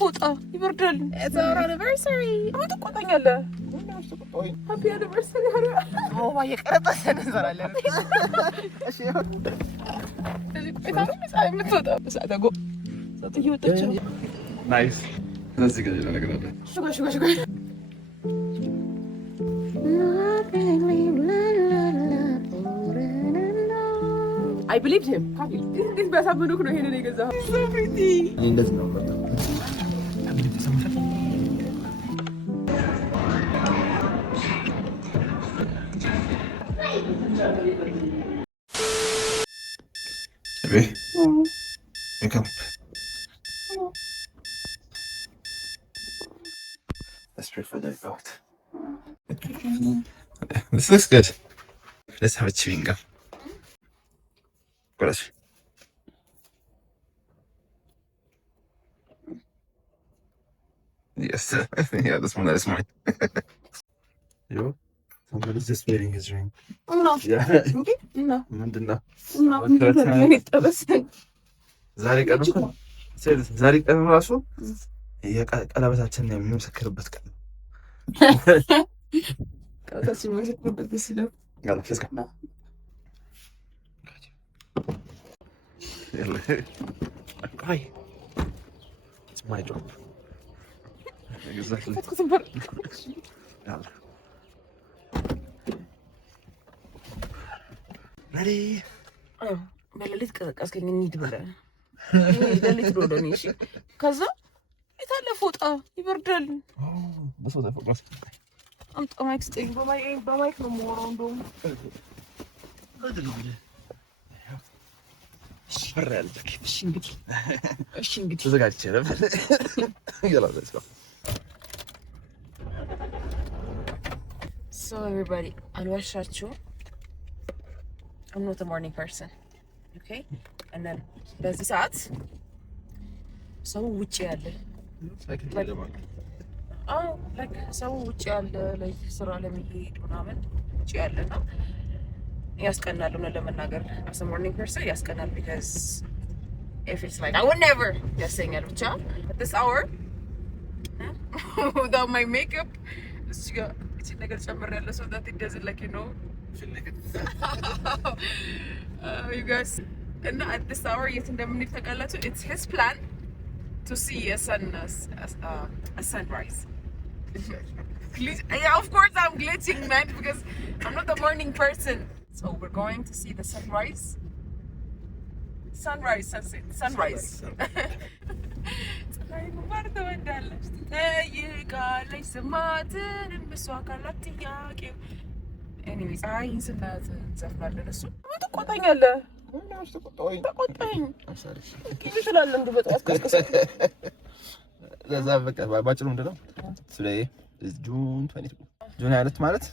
ፎጣ ይበርዳል። It's our anniversary. አሁን ትቆጣኛለህ። Happy anniversary. አዎ ባየቀረጠሰን እንሰራለን። እሺ እዚህ ቆይታ ነው ፀሐይ የምትወጣው። ሰዓታጎ ሰዓት እየወጣች ነው። ናይስ ለዚህ ጋር ነገር አለ። ሹጋ I believed him. This በሳምኑክ ነው ይሄንን የገዛው። So pretty. እንደዚህ ነው ማለት ነው። Come. Let's try for that out. This looks good. Let's have a chewing gum. Gracias. Yes. Yeah, this one is mine. Yo, somebody's just wearing his ring. No. Yeah. No. ምንድነው? No. ዛሬ ቀን ራሱ የቀለበታችንን የምንመሰክርበት ቀን ነው። ቀለበታችንን የምንመሰክርበት ደስ ይላል። It's my job. Exactly. Ready? በሌሊት ቀሰቀስከኝ እንሂድ ብለህ ሌሊት ነው ለኔ። እሺ ከዛ የታለ ፎጣ ይበርዳል። በሶታ ፎጣ አምጣ ማይክ ስጠኝ። በማይክ ነው የማወራው እንደውም እሺ እንግዲህ ተዘጋጅቼ ነበር። So everybody, አልዋሻችሁም. I'm not a morning person. Okay? And then በዚህ ሰዓት ሰው ውጪ ያለ like ሰው ውጪ ያለ like ስራ ለመሄድ ምናምን ውጪ ያለና ያስቀናል ነው ለመናገር as a morning person ያስቀናል because if it's like I would never ያሰኛል ብቻ at this hour without my makeup እዚህ ጋር እቺ ነገር ጨምሬያለሁ so that it doesn't like you know you guys and at this hour yet እንደምንሄድ ታውቃላችሁ it's his plan to see a sunrise. Yeah, of course I'm glitching, man, because I'm not a morning person. So we're going to see the sunrise. Sunrise. ፀሐይ መባር ትወዳለች ትጠይቃለች ስማትን እንብሷ ካላት ጥያቄው anyway ፀሐይን ስናት እንዘፍናለን። እሱ ትቆጣኛለህ። ተቆጣኝ ይችላል እንዴ በጠዋት ቀስቀሰ ለዛ በቃ ባጭሩ ምንድነው today is June 22 ጁን ያለት ማለት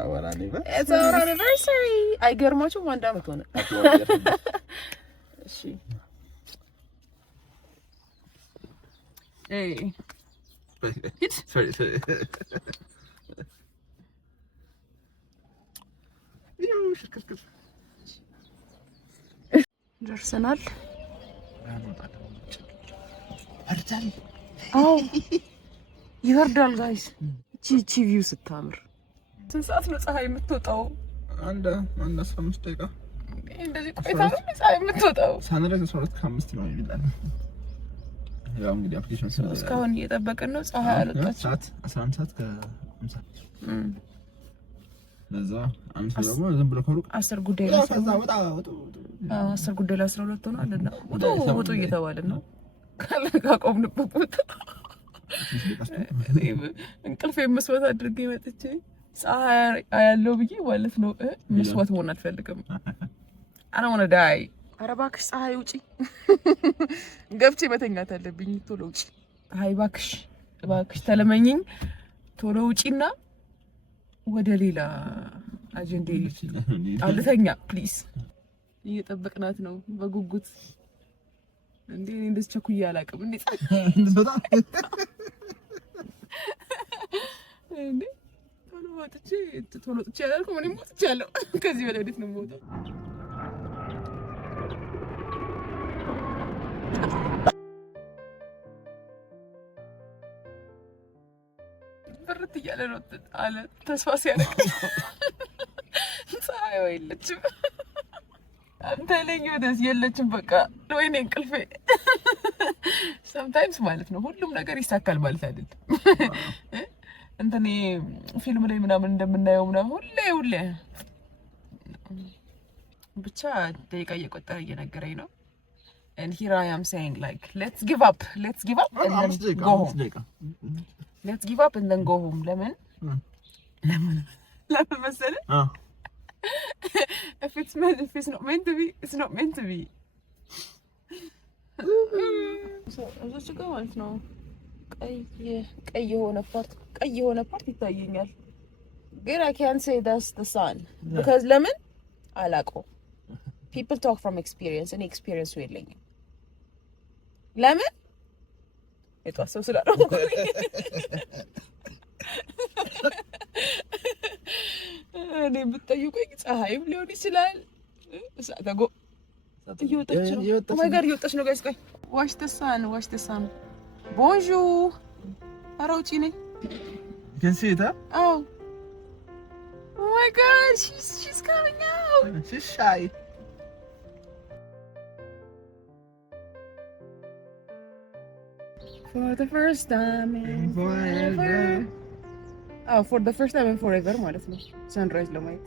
our anniversary አይገርማችሁም? አንድ አመት ሆነ። እሺ ኤይ sorry ደርሰናል። አዎ ይወርዳል ጋይስ። እቺ ቪው ስታምር ስንት ሰዓት ነው ፀሐይ የምትወጣው? አንድ 15 ደቂቃ እንደዚህ ቆይታ ነው ፀሐይ የምትወጣው። ሳንራይዝ 12:05 ነው ይላል። ያው እንግዲህ አፕሊኬሽን ስለዚህ እስካሁን እየጠበቅን ነው። ፀሐይ አልወጣችም። ሰዓት 11 ሰዓት ከ50 ለዛ አንተ ደግሞ ዝም ብሎ ከሩቅ 10 ጉዳይ ላይ 10 ጉዳይ ላይ 12 ሆነ አለና ወጡ እየተባለ ነው ካቆምንበት ቦታ እንቅልፌን መስዋዕት አድርጌ መጥቼ ፀሐይ ያለው ብዬ ማለት ነው መስዋዕት መሆን አልፈልግም። አና ወነ ዳይ ኧረ እባክሽ ፀሐይ ውጪ ገብቼ መተኛት አለብኝ። ቶሎ ውጪ ፀሐይ እባክሽ ተለመኝኝ። ቶሎ ውጪና ወደ ሌላ አጀንዳ አልተኛ ፕሊዝ። እየጠበቅናት ነው በጉጉት እንዴ እንደዚህ ቸኩዬ አላውቅም። እንዴ በጣም እንዴ ቶሎ ወጥቼ ያላልኩ ምን ሞትቻለሁ። ከዚህ በላይ እንዴት ነው የምወጣው? ፍርት እያለ ነው አለ ተስፋ ሲያደርግ ፀሐይ የለችም። አንተ ለኝ ወደዚህ የለችም። በቃ ወይኔ እንቅልፌ። ሰምታይምስ ማለት ነው ሁሉም ነገር ይሳካል ማለት አይደለም። እንትን ፊልም ላይ ምናምን እንደምናየው ምናምን ሁሌ ብቻ ደቂቃ እየቆጠረ እየነገረኝ ነው። and here I am saying like let's give up and then go home. Let's give up and then go home. ለምን መሰለህ? if it's not meant to be, it's not meant to be. እዚህ ጋር ማለት ነው ቀይ የሆነ ፓርት ይታየኛል። ግን I can't say that's the sun because ለምን አላውቀውም። people talk from experience and experience የለኝም። ለምን የጧት ሰው ስላልሆንኩ እኔ ብትጠይቁኝ ፀሐይም ሊሆን ይችላል። እሳተጎ እየወጣች ነው። ኦ ማይ ጋድ እየወጣች ነው ጋይስ። ቆይ ዋሽ ተሳን ቦንጆር ኧረ ውጪ ነኝ። can see it, huh? Oh my god, she's coming out. She's shy. For the first time and forever. Oh, for the first time and forever ማለት ነው። ሰንራይዝ ለማየት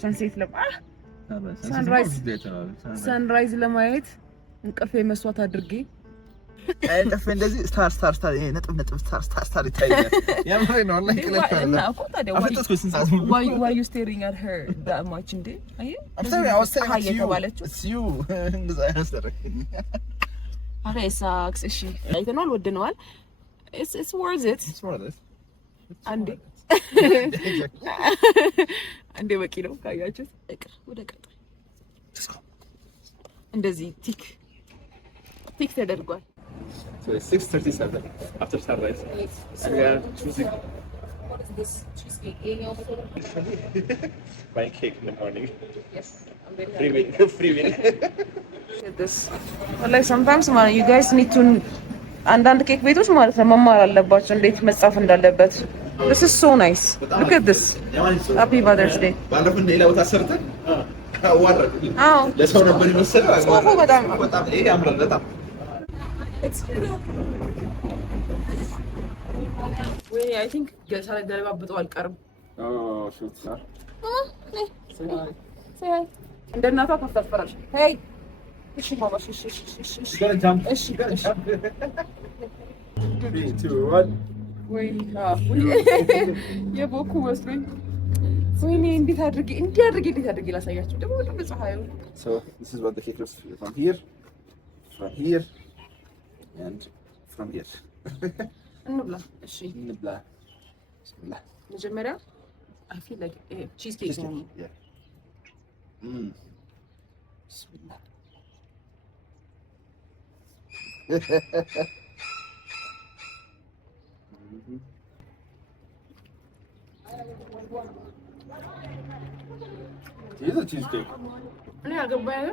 ሰንሴት ሰንራይዝ ለማየት እንቅልፌ መስዋዕት አድርጌ እንቅልፌ እንደዚህ ስታር ይሄ ነጥብ ስታር ይታያል። ያምሬ ነው አላህ ይከለካል። እና እኮ ታዲያ why you staring at her that much እንዴ? አይ it's you እንደዛ ያስተረክኝ አሬ ሳክስ እሺ አይተናል ወደነዋል። it's worth it አንዴ በቂ ነው ካያችሁት። እቅር ወደ ቀጣይ እንደዚህ ቲክ ተደርጓል። so it's 6:37 after sunrise so we are choosing what is this cheesecake buying cake in the morning. Yes, free win this like sometimes man you guys need to አንዳንድ ኬክ ቤቶች ማለት ነው መማር አለባቸው እንዴት መጻፍ እንዳለበት። this is so nice, look at this. happy Mother's Day ባለፈው ሌላ ቦታ ሰርተን አዋረድ ለሰው ነበር ይመስላል። ጽሁፉ በጣም ይሄ ያምራል በጣም ወይ I think ገለባብጠው አልቀርም። እንደ እናቷ ታፈራሽ። hey እሺ ማማሽ እሺ ወይ የቦኩ መስሎኝ ወይኔ እንዴት አድርጌ ላሳያችሁ ደግሞ ወደ ፀሐዩ። so this is what the cake looks from here and from here. እንብላ እሺ እንብላ bismillah መጀመሪያ I feel like cheesecake ነው። yeah bismillah This is a cheesecake. እኔ አገባኝ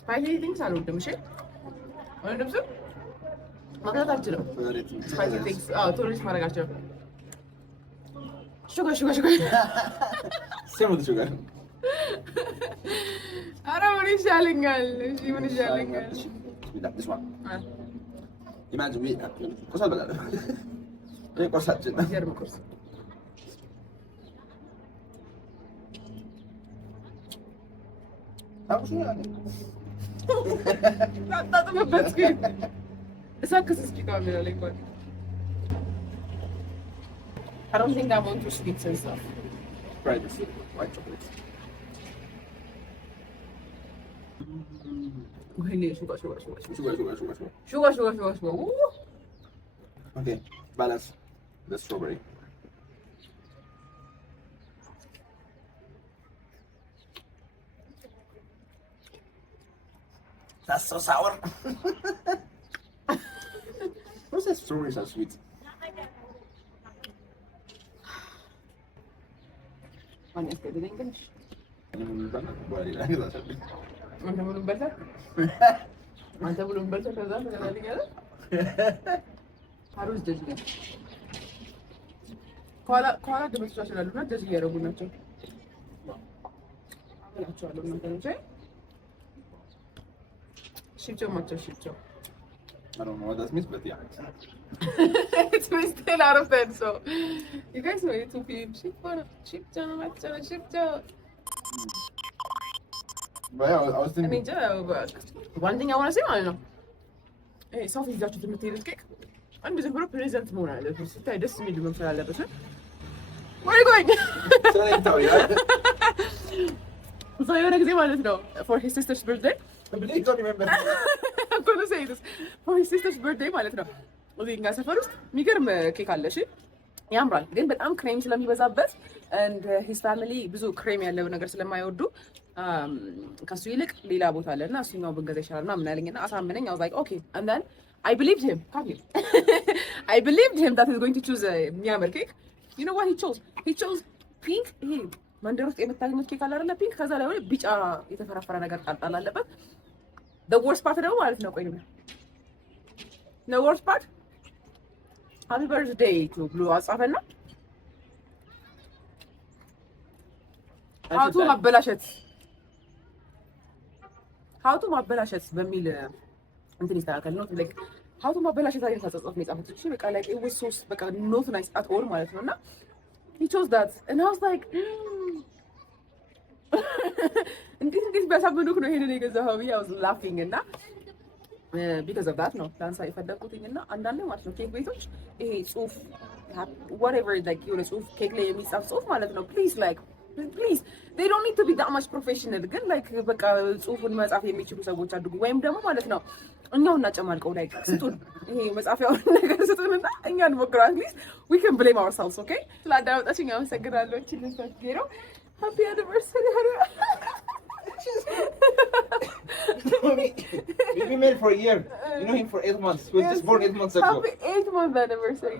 spicy things አልወድም። እሺ ወንድም ሰው ማግራት አልችልም። spicy things ቶሎች ማድረጋቸው ሹጋር same with sugar. ኧረ ምን ይሻለኛል? እሺ ምን ይሻለኛል? this one imagine we ቆሳል በላ ወይ ቆሳችን ገርም ቁርስ ታጣጥምበት እስኪ እሳክስ እስኪ ካሜራ ላይ እንኳን I don't think I want to sweet and stuff. try this white chocolate. ወይኔ ሹጋር okay balance the strawberry. That's so sour. What's that strawberry so sweet? Honestly, the English. አንተ ብሉን በልተህ ከዛ ተገናኘን አሩዝ ደጅ ነው ከኋላ ደመሶች ስላሉና ደጅ እያደረጉ ናቸው። አላቸዋለሁ እናንተ ነው ሽብቸው ማቸው ሽብቸው I don't know what that means, but yeah. It means 10 out of 10. So, you guys know it's okay. Shipjo, macho, shipjo. But yeah, I was thinking. One thing I want to say, I don't know. Hey, Sophie is actually the material cake. I'm just going to present more. Let's try this medium for all of us. Where are you going? So, you're going to say, no, for his sister's birthday. I believe, don't remember. I'm going to say this. For his sister's birthday, ማለት ነው። እዚህ ጋር ሰፈር ውስጥ የሚገርም ኬክ አለ። እሺ ያምራል፣ ግን በጣም ክሬም ስለሚበዛበት and his family ብዙ ክሬም ያለው ነገር ስለማይወዱ ከሱ ይልቅ ሌላ ቦታ አለና እሱኛው ብንገዛ ይሻላል እና ምን አለኝና አሳመነኝ። I was like, okay. And then I believed him. I believed him that he's going to choose የሚያምር ኬክ. You know what he chose? He chose pink. ይሄ መንደር ውስጥ የምታገኙት ኬክ አለ አይደለ? ፒንክ ከዛ ላይ ወደ ቢጫ የተፈራፈረ ነገር ጣልጣል አለበት። The worst part ደግሞ ማለት ነው ቆይ ነው the worst part happy birthday to blue አጻፈና how to ማበላሸት በሚል እንትን ይስተካከል ነው like how to ማበላሸት አይደል ተጻጻፍ ነው የጻፈው እሺ በቃ like it was so በቃ not nice at all ማለት ነውና he chose that and I was like እንዴት በሳምንቱ ነው ይሄንን የገዛኸው ብዬ I was laughing እና because of that ነው ዳንሳ የፈለኩትኝ እና አንዳንዴ ማለት ነው ኬክ ቤቶች ይሄ ጽሁፍ whatever like የሆነ ጽሁፍ ኬክ ላይ የሚጻፍ ጽሁፍ ማለት ነው please they don't need to be that much professional ግን like በቃ ጽሁፉን መጻፍ የሚችሉ ሰዎች አድርጉ ወይም ደግሞ ማለት ነው እኛው እናጨማልቀው like ስጡን ይሄ መጻፊያውን ነገር ስጡንና እኛ እንሞክረው at least we can blame ourselves okay ስላዳመጣችሁኝ አመሰግናለሁ እቺ ልንፈግረው happy anniversary We've been married for a year. You know him for 8 months. He was just born 8 months ago. Happy 8th-month anniversary.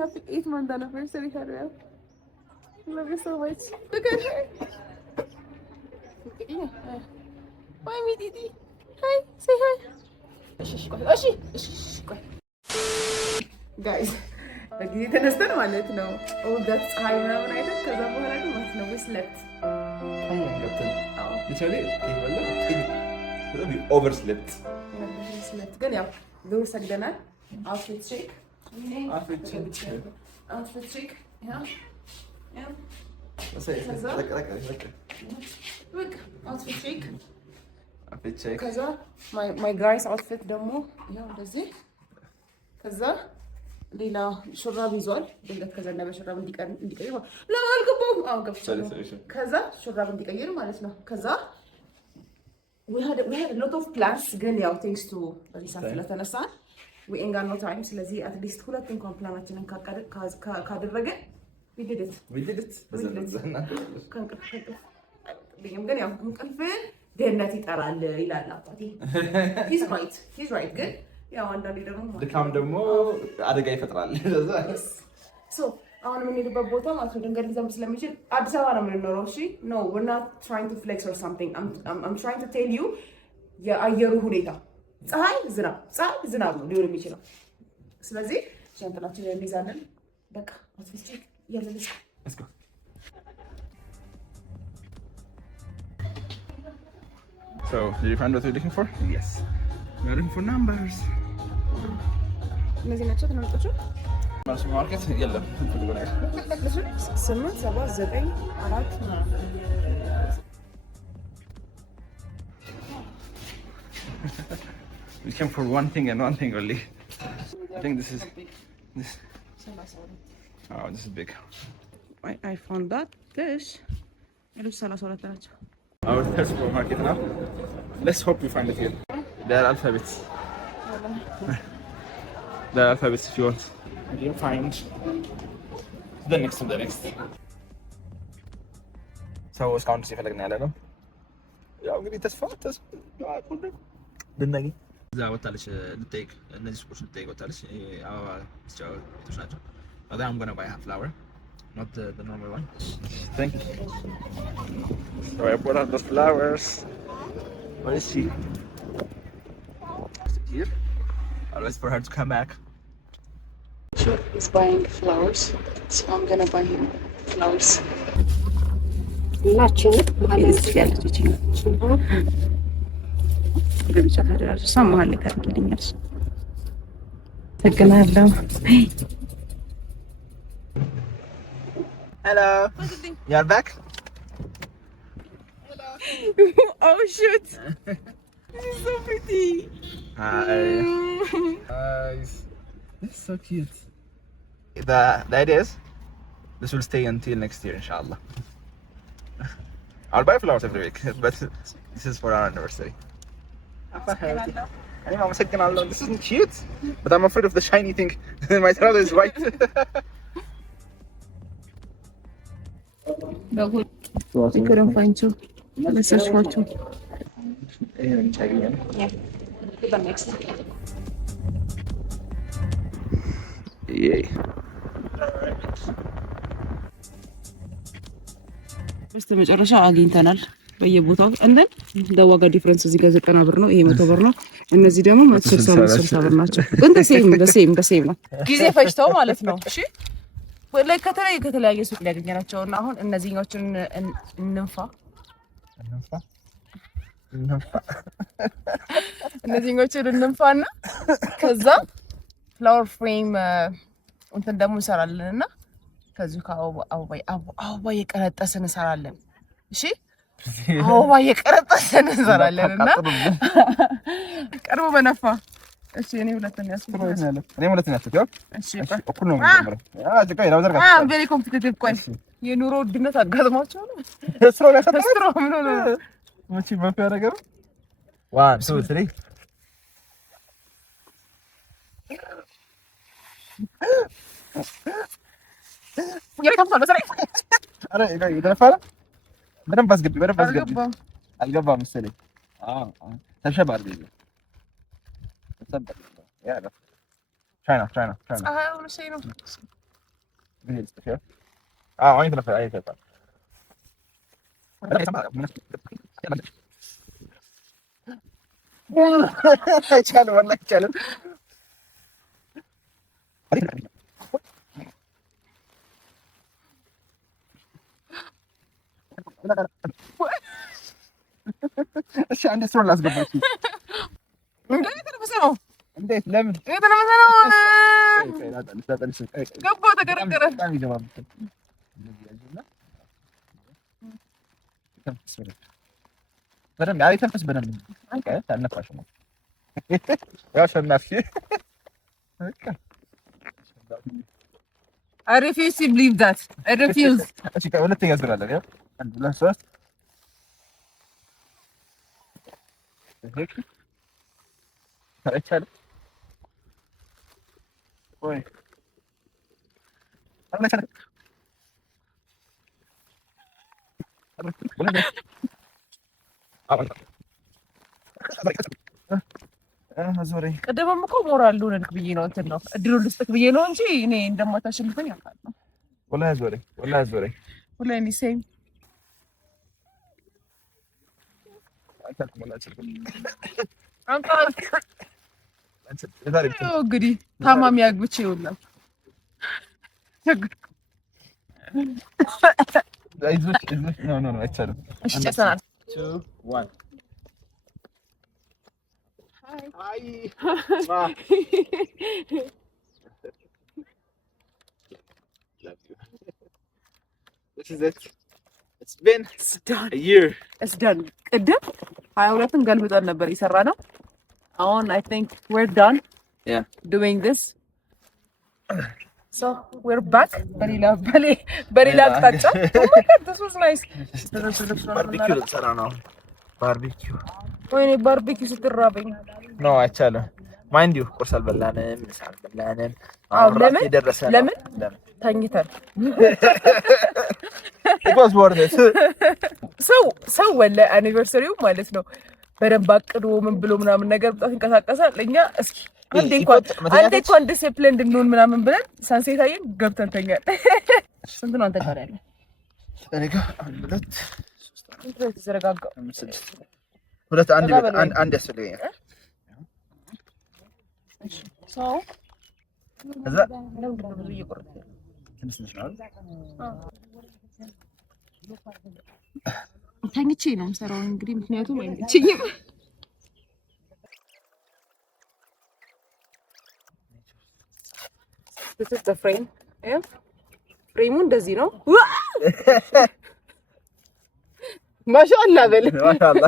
Happy 8th-month anniversary, Harriel. Love you so much. Look at her. Bye, me Didi. Hi. Say hi. Guys, በጊዜ ተነስተን ማለት ነው ኦልዳት ፀሐይ ምናምን አይደል ከዛ በኋላ ግን ማለት ነው ስለት overslept. ግን ያው ዞር ሰግደናል። outfit check. outfit check. ከዛ my guys outfit ደግሞ ያው እንደዚህ ከዛ ሌላ ሹራብ ይዟል። ድንገት ከዘነበ ሹራብ እንዲቀይር ለምን አልገባሁም? አዎ ገብቻለሁ። ከዛ ሹራብ እንዲቀይር ማለት ነው። ከዛ we had a lot of plans ግን ያው thanks to በዚህ ሰዓት ስለተነሳ we ain't got no time። ስለዚህ at least ሁለት እንኳን ፕላናችንን ካደረግን we did it ግን ያው እንቅልፍ ድህነት ይጠራል ይላል አባቴ። he's right ግን ያው አንዳንዴ ደግሞ አደጋ ይፈጥራል። አሁን የምንሄድበት ቦታ ማለት ነው ድንገት ሊዘንብ ስለሚችል አዲስ አበባ ነው የምንኖረው። እሺ no we're not trying to flex or something. I'm trying to tell you የአየሩ ሁኔታ ፀሐይ ዝናብ ነው ሊሆን የሚችለው። ስለዚህ ሻንጥላችን እንይዛለን። በቃ አትፍጭ ያለልሽ let's go. So, did you find what you're looking for? Yes. We're looking for numbers. እነዚህ ናቸው ተናንጦቹ ማርኬት የለም ፈልጎ ነገር 8 7 9 4 We came for one thing and one thing only. I think this is oh this is big. I found that this ሌሎች 32 ናቸው። Our third supermarket now. Let's hope we find it here. There are alphabets. There are alphabets if you want. You'll find the next to the next. So እስካሁን ድረስ የፈለግን ያለ ነው። ያው እንግዲህ ተስፋ ልናገኝ እዛ ወጣለች ልጠይቅ እነዚህ ሱቆች ልጠይቅ ወጣለች። አበባ ቤቶች ናቸው። I'm gonna buy a flower, not the normal one. Thank you. So I bought out the flowers. What is she? Here. I'll wait for her to come back. Pancho is buying flowers, so I'm gonna buy him flowers. ናቸው ማለት ያለች ነው ለብቻ ታደራጅ ሰማሃል ታርግልኛል ተገናለሁ Hello. You are back? Hello. Oh shit. This is so pretty. Hi. Guys. This is so cute. The idea is this will stay until next year inshallah. I'll buy flowers every week, but this is for our anniversary. This isn't cute, but I'm afraid of the shiny thing. My throat is white. You couldn't find two. Let's search for two. Yeah. Put them next. Yay. በስተመጨረሻ አግኝተናል በየቦታው እንደን ደዋጋ ዲፈረንስ እዚህ ጋር 90 ብር ነው ይሄ 100 ብር ነው እነዚህ ደግሞ 160 ብር ናቸው ግን ደሴም ነው ጊዜ ፈጅተው ማለት ነው እሺ ወላይ ከተለያየ ሱቅ ያገኘናቸውና አሁን እነዚህኞችን እንንፋ እነዚህኞችን እንንፋና ከዛ ፍላወር ፍሬም እንትን ደግሞ እንሰራለንና ከዚህ ከአበባ የቀረጠስን እንሰራለን እሺ አበባ የቀረጠስን እንሰራለንና ቀርቦ በነፋ እሺ እኔ ሁለተኛ ያስፈልጋል እሺ እኩል ነው ማለት ቬሪ ኮምፒቲቲቭ ቆይ የኑሮ ውድነት አጋጥሟቸው ነው ስትሮ ምን ነው መቼ ማፍ ያደርጋው 1 2 3 በደንብ አስገቢ አልገባም መሰለኝ ተሸባር China. እሺ አንዴ ስራ ላስገባች እንዴት ለምን ገባ ተገረገረ በደንብ አይ ተንፈስ በደንብ ታነፋሽ ነው ያው ሸናፊ I refuse to believe that. I refuse. እሺ ሁለተኛ ዝራለን ያው አንድ ሁለት ሶስት አይቻልም ወይ አይቻልም ዞሬ ቀደምም እኮ ሞራል ሆነልክ ብዬ ነው እንትን ነው እድሉን ልስጥክ ብዬ ነው እንጂ እኔ እንደማታሸንፈኝ አውቃለሁ። ወላሂ ዞሬ ወላሂ እኔ ሴም እንግዲህ ታማሚ አግብቼ ይውላል ኖ አይቻልም። እሺ ጨሰናል 2 1 Hi. Love you. This is it. It's been a year. It's done. ቅድም 22ን ገልብጠን ነበር የሰራነው። አሁን I think we're done. Yeah. Doing this. So we're back. በሌላ አቅጣጫ. Oh my God, this was nice. ባርቢኪው ልትሰራ ነው። ባርቢኪው ወይኔ ባርቢኪው ስትራበኝ ኖ አይቻልም። ማይንድ ዩ ቁርስ አልበላንም፣ ምሳ አልበላንም። ለምን ተኝተን it was worth it ሰው ወለ አኒቨርሰሪው ማለት ነው በደንብ አቅዶ ምን ብሎ ምናምን ነገር በጣም እንቀሳቀሳል። ለኛ እስኪ አንዴ እንኳን ዲሲፕሊን እንድንሆን ምናምን ብለን ሳንሴት አየን ገብተን ተኛል። ስንት ነው አንተ ጋር ያለው? እኔ ጋር ሁለት ተዘረጋጋ ሁለት አንድ ያስፈልገኛል። እዛ ብዙ እየቆረጥኩ ነው። ትንሽ ነው ተኝቼ ነው የምሰራው እንግዲህ ምክንያቱም አይመቸኝም። This is the frame. ፍሬሙ እንደዚህ ነው። ማሻአላ በል ማሻአላ።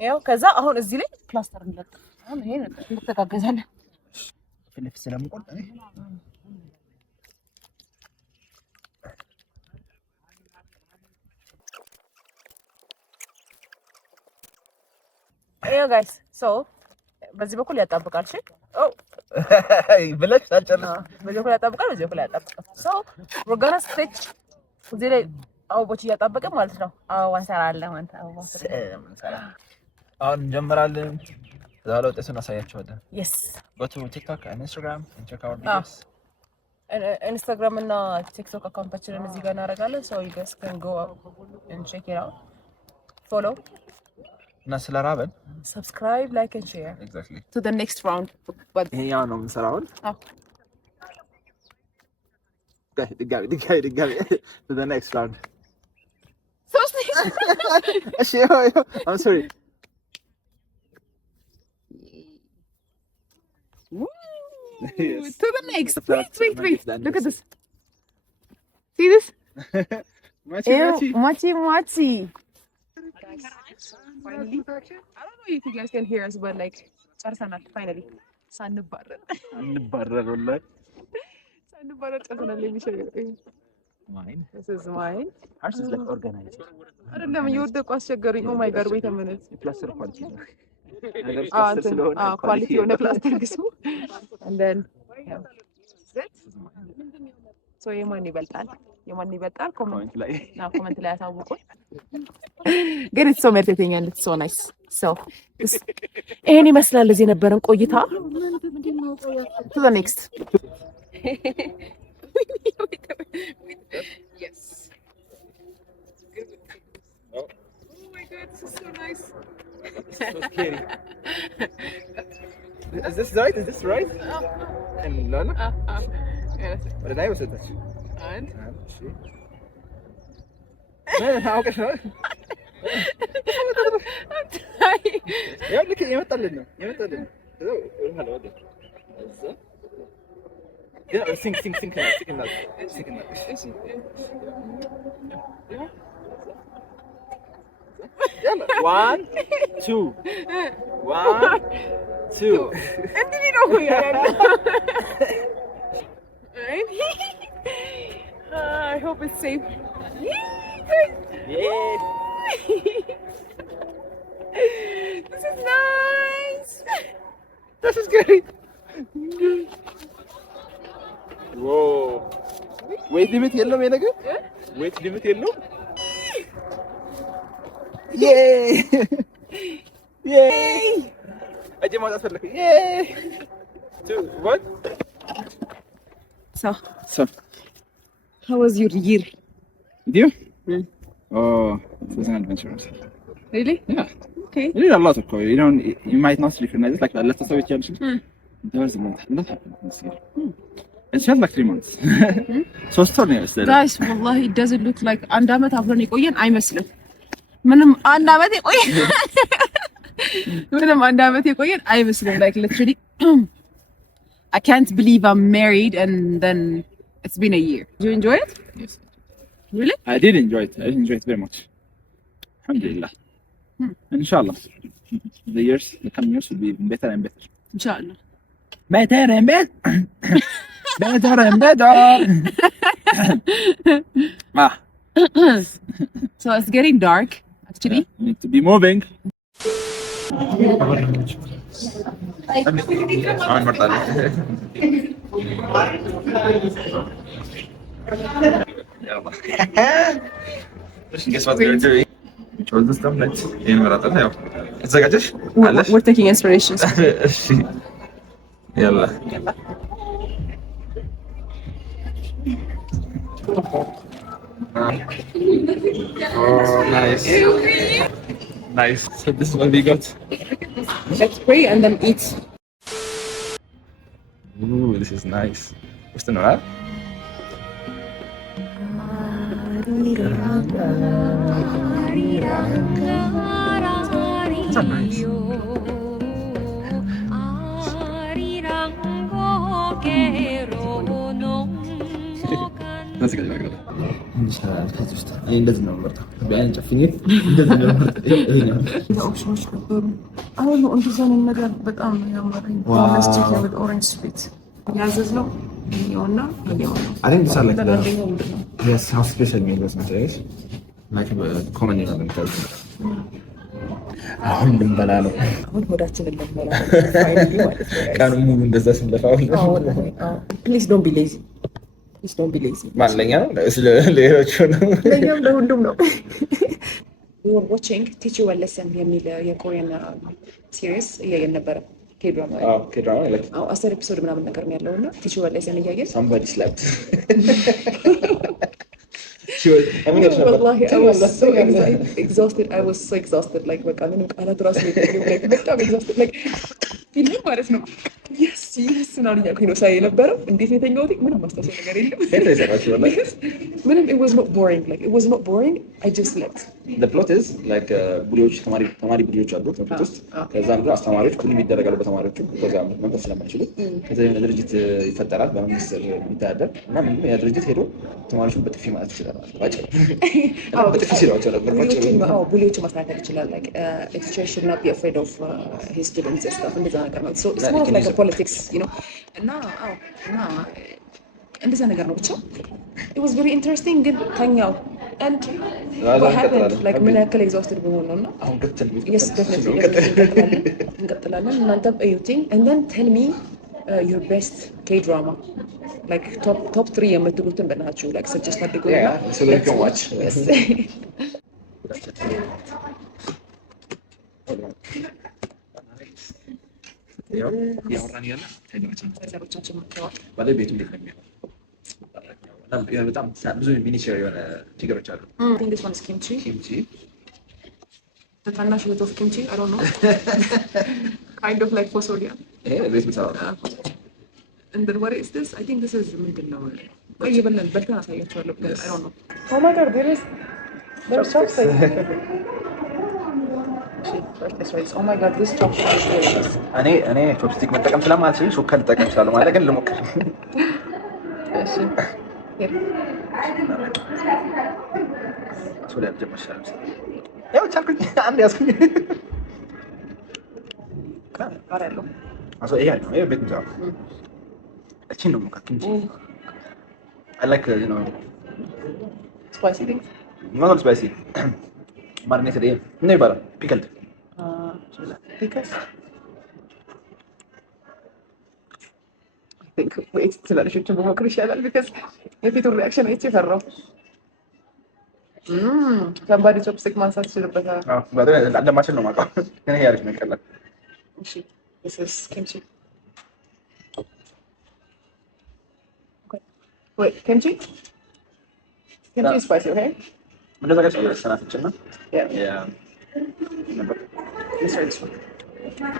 ያው ከዛ አሁን እዚህ ላይ ፕላስተር እንለጥ። አሁን ይሄን እንተጋገዛለን። ፊልፍ ስለምቆርጥ እኔ ጋይስ ሶ በዚህ በኩል ያጣብቃል። እሺ ብለሽ አልጨረስሽ። በዚህ በኩል ያጣብቃል፣ በዚህ በኩል ያጣብቃል። ሶ we're gonna stitch እዚህ ላይ አበቦች እያጣበቅን ማለት ነው። አበባ እንሰራለን ማለት ነው። አሁን እንጀምራለን። እዛ ለውጤቱን አሳያችኋለን። yes go to TikTok and Instagram and check our videos. ኢንስታግራም እና ቲክቶክ አካውንታችንን እዚህ ጋር እናደርጋለን። so you guys can go and check it out. follow እና ስለራበን subscribe, like and share. exactly to the next round. but ይሄ ያው ነው የምንሰራው። ድጋሚ to the next round. እሺ I'm sorry. Yes. To the next. Wait. Look at this. See this? Machi. Finally. I don't know if you guys can hear us, but like, ጨርሰናል. Finally. ሳንባረር ወላሂ ሳንባረር ጨርሰናል። የሚሸገር mine. This is mine. Ours is like organized. አይደለም እየወደቁ አስቸገሩኝ። ኦ ማይ ጋድ wait a minute. ፕላስተር ኳሊቲ ነው። ኳሊቲ የሆነ ፕላስተር ግሱ and then so የማን ይበልጣል ኮሜንት ላይ ያሳውቁን። ግን it's so meditating and it's so nice. so ይሄን ይመስላል እዚህ የነበረን ቆይታ። to the next. yes. Oh my god, this is so nice. It's so scary. Is this right? And Lana? Yes. What did I was it? And? See? how can I? Yeah, look at የመጣልን ነው። hello. Yeah, sing. One, two. እንዴ ነው I hope it's safe. Yeah. This is nice. This is great. Whoa. Weight limit የለውም ይሄ ነገር? Weight limit የለውም? Yay! I just want to say yay! 2, 1. So. How was your year? With you? Oh, it was an adventure. Really? Yeah. Okay. You did a lot of course. You might not recognize it, like a lot of Soviet Union. There was a lot happened this year. It felt like 3 months. So story is there. Guys, wallahi, it doesn't look like አንድ አመት አብረን የቆየን አይመስልም። ምንም አንድ አመት የቆየን አይመስልም። Like literally, I can't believe I'm married and then it's been a year. Did you enjoy it? Yes. Really? I did enjoy it. I enjoyed it very much. Alhamdulillah. Inshallah, the coming years will be better and better. Inshallah. Better and better. Better and better. So it's getting dark, actually. Yeah, need to be moving. Guess what we're doing? chose this template. ይሄን መረጠና ያው ተዘጋጀሽ አለሽ? We're taking inspirations. እሺ ያላ Oh, nice. Nice. So this is what we got. Let's pray and then eat. this is nice. ውስጥ ነው አይደል? That's nice. That's good. እንደዚህ ነው የምመርጠው። ቢያን ጨፍኝ እንደዚህ ነው የምመርጠው። ይሄ ነው ኦፕሽኖች ነበሩ። አሁን እንደዚህ አይነት ነገር በጣም ያማረኝ ፕላስቲክ ነው ኦሬንጅ ስዊት ያዘዝነው ይሄውና ይሄው ነው። I think this are like the yes how special meal was not it like common in the culture. አሁን ልንበላ ነው። አሁን ሆዳችንን ልንበላ ነው። ፋይናሊ ማለት ነው። ቀኑን ሙሉ እንደዛ ስንለፋው ፕሊዝ ዶንት ቢ ሌዚ Please don't be lazy. ማለኛ ነው ለሌሎቹ ነው ለኛም ለሁሉም ነው። We were watching Teach You a Lesson የሚል የኮሪያን ሲሪስ እያየን ነበረ። ኬድራማ ኬድራማ like 10 ኤፒሶድ ምናምን ነገር ነው ያለውና Teach You a Lesson እያየን somebody slept. Wallahi, I was so exhausted. I was so exhausted. Like በቃ ምንም ቃላት ራሱ like በጣም exhausted like ፊልም ማለት ነው። yes ነው ያልኩኝ ነው ሳይ የነበረው እንዴት የተኛሁት ምንም ማስታወስ ነገር የለም። ምንም it was not boring. Like it was not boring. I just slept. The plot is like ቡሊዎች ተማሪ ቡሊዎች አሉ ትምህርት ውስጥ ከዛ አንዱ አስተማሪዎች ቡሊ የሚደረጋሉ በተማሪዎቹ ከዛ መንፈስ ስለማይችሉ ከዛ የሆነ ድርጅት ይፈጠራል በመንግስት የሚተዳደር እና ምንም ያ ድርጅት ሄዶ ተማሪዎቹን በጥፊ ማለት ይችላል ባጭሩ በጥፊ ሲሏቸው ነበር ባጭሩ ቡሊዎች ማስተካከል ይችላል like a teacher should not be afraid of his students and stuff እንደዛ ነገር ነው so it's more of like a politics you know እና እንደዛ ነገር ነው ብቻ it was very interesting ግን ተኛው and what happened like ምን ያክል exhausted በመሆን ነውና አሁን ከተል yes definitely እንቀጥላለን እናንተም እዩትኝ and then tell me your best K-drama like top 3 የምትሉትን በእናታችሁ like suggest አድርጉልኝ so they can watch yes ያወራን ያለ ታይዶቻችን ባለ ቤቱ እንዴት ነው የሚሆነው በጣም ብዙ ሚኒቸር የሆነ ችግሮች አሉ I think this one is kimchi the tanash with of kimchi I don't know kind of like fosolia ቤት ምሳው and then what is this I think this is ምንድነው ቆይ ይበለን በልተን አሳያችኋለሁ because I don't know oh my god there is chopstick oh my god this chopstick is delicious እኔ ቾፕስቲክ መጠቀም ስለማልችል ሹካ ልጠቀም እችላለሁ ማለት ግን ልሞክር እሺ ሶዳ ጀመርሻል ያው ቻልኩኝ አንድ ያስኩኝ ካራሎ ይሄ ነው ይሄ ቤት ምሳው እቺ ነው ሙካኪንጂ I like you know spicy things not spicy marinated ምን ይባላል pickled because I think wait ትላለሽቹ በሞክር ይሻላል because የፊቱን ሪአክሽን አይቼ ፈራሁ somebody chopstick ማንሳት ይችላል ባዶ እንደማችል ነው ማውቀው ግን ይሄ አሪፍ ነው ቀላል እሺ this is kimchi okay wait kimchi is spicy okay ምን ነገር ሰናፍጭና yeah let's try this one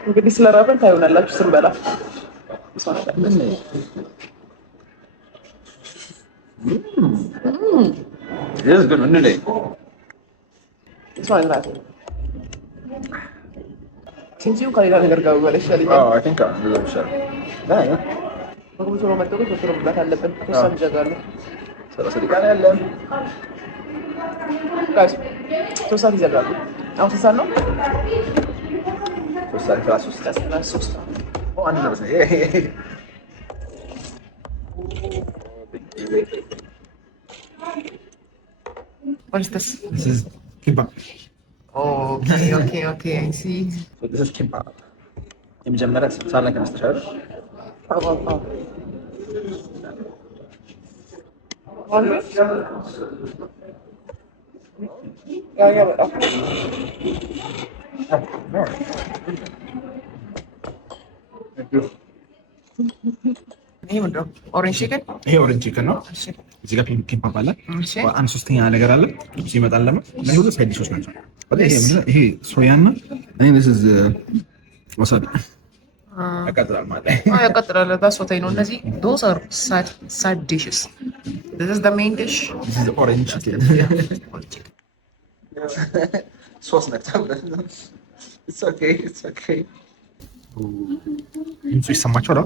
እንግዲህ ስለራበን ታዩናላችሁ ስንበላ This is good. When this one is nice. Since you kali ነገር ጋር ወለሽ ያለኝ Oh, I think this is sure. Yeah. ወግቡ ነው መጥቶ ወጥሮ መብላት አለብን ተሰም ጀጋሉ ሰላሳ ደቂቃ ነው ያለን ጋይስ ተሰም ይዘጋሉ አሁን ተሰም ነው ሶስት Oh, አንድ ነው What is this? This is kimbap. Okay, I see. So this is kimbap. የመጀመሪያ ሳር ላይ ከመስተሻለ ይሄ ምንድን ነው? ኦሬንጅ ቺከን? ይሄ ኦሬንጅ ቺከን ነው። እዚህ ጋር ኪምፓፕ አለ። አንድ ሶስተኛ ነገር አለ ሲመጣል ደግሞ ለሁሉ ሳይድ ዲሾች ናቸው። ይሄ ሶያ እና this is wasabi. ያቃጥላል ማለት ያቃጥላል። that's what I know። እነዚህ those are side dishes. This is the main dish. This is the orange chicken. ሶስ ነክተውበት ነው። It's okay, it's okay. ድምፁ ይሰማችኋል?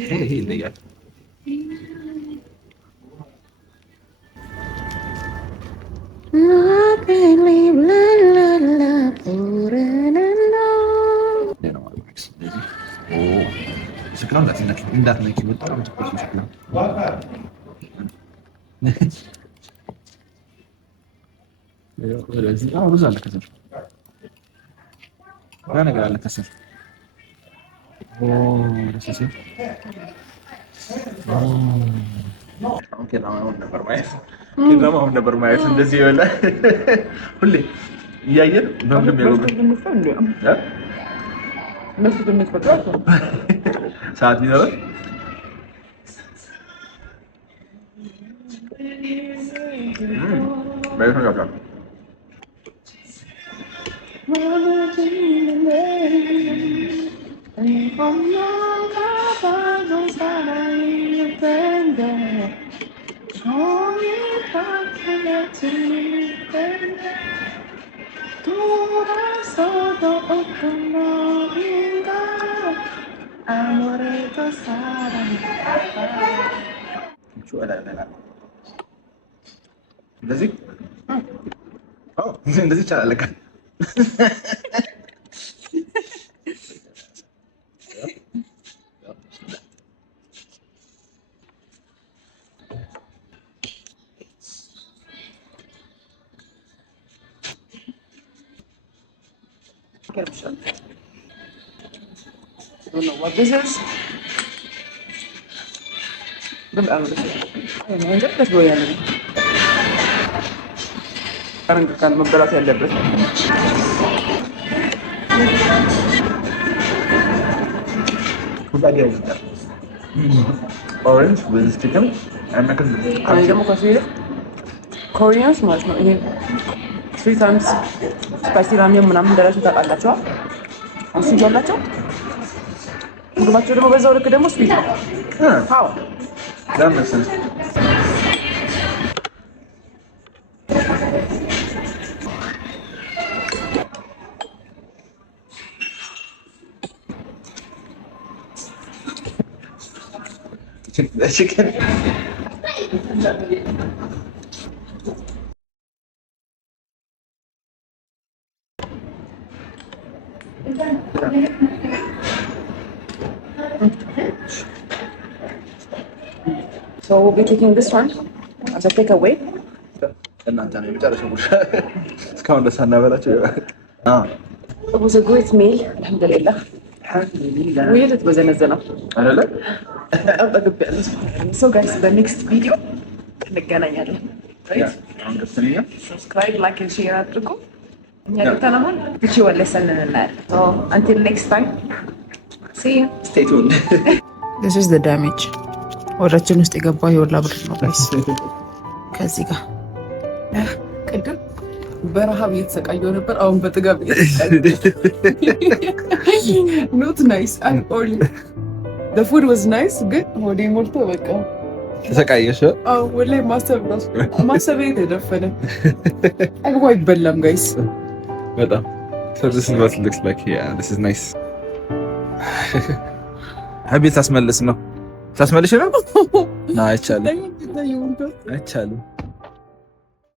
ይሄ ይለያል። እንዳትነኪ በጣም ትኩስ ሸክላ ሩዝ አለ ከስር ነገር አለ ከስር ኬድራማውን ነበር ማየት እንደዚህ የሆነ ሁሌ እያየን በምንም ሰዓት ቢኖረን እንደዚህ ይቻላል። I don't know what this is. But I don't know. Let's go ahead. kan መበላት ያለበት orange with chicken and ደግሞ ከዚህ ኮሪያንስ ማለት ነው። ይሄ 3 times spicy ramen ምናምን እንደራሱ ታውቃላችሁ። እሱ ያላቸው ምግባቸው ደግሞ በዛው ልክ ደግሞ ስዊት ነው። አዎ ለምን the chicken. So we'll be taking this one as a takeaway. It was a great meal, alhamdulillah. ويلت بزنزنا አይደለ? So guys, the next video እንገናኛለን። Subscribe, like and share አድርጉ። እኛ ከተናሆን እቺ ወለሰን እናያለን። So until next time, see you. Stay tuned. This is the damage. ወራችን ውስጥ የገባው የወላ ብር ነው guys። ከዚህ ጋር ቅድም በረሃብ እየተሰቃየሁ ነበር። አሁን በጥጋብ not nice at all. The food was nice ግን ሆዴ ሞልቶ በቃ ተሰቃየሽ። አዎ ወላሂ ማሰብ የተደፈነ አግባ አይበላም ጋይስ በጣም so this is what it looks like. Yeah, this is nice. ሀቢል ታስመልስ ነው ታስመልሽ ነው? አይቻልም አይቻልም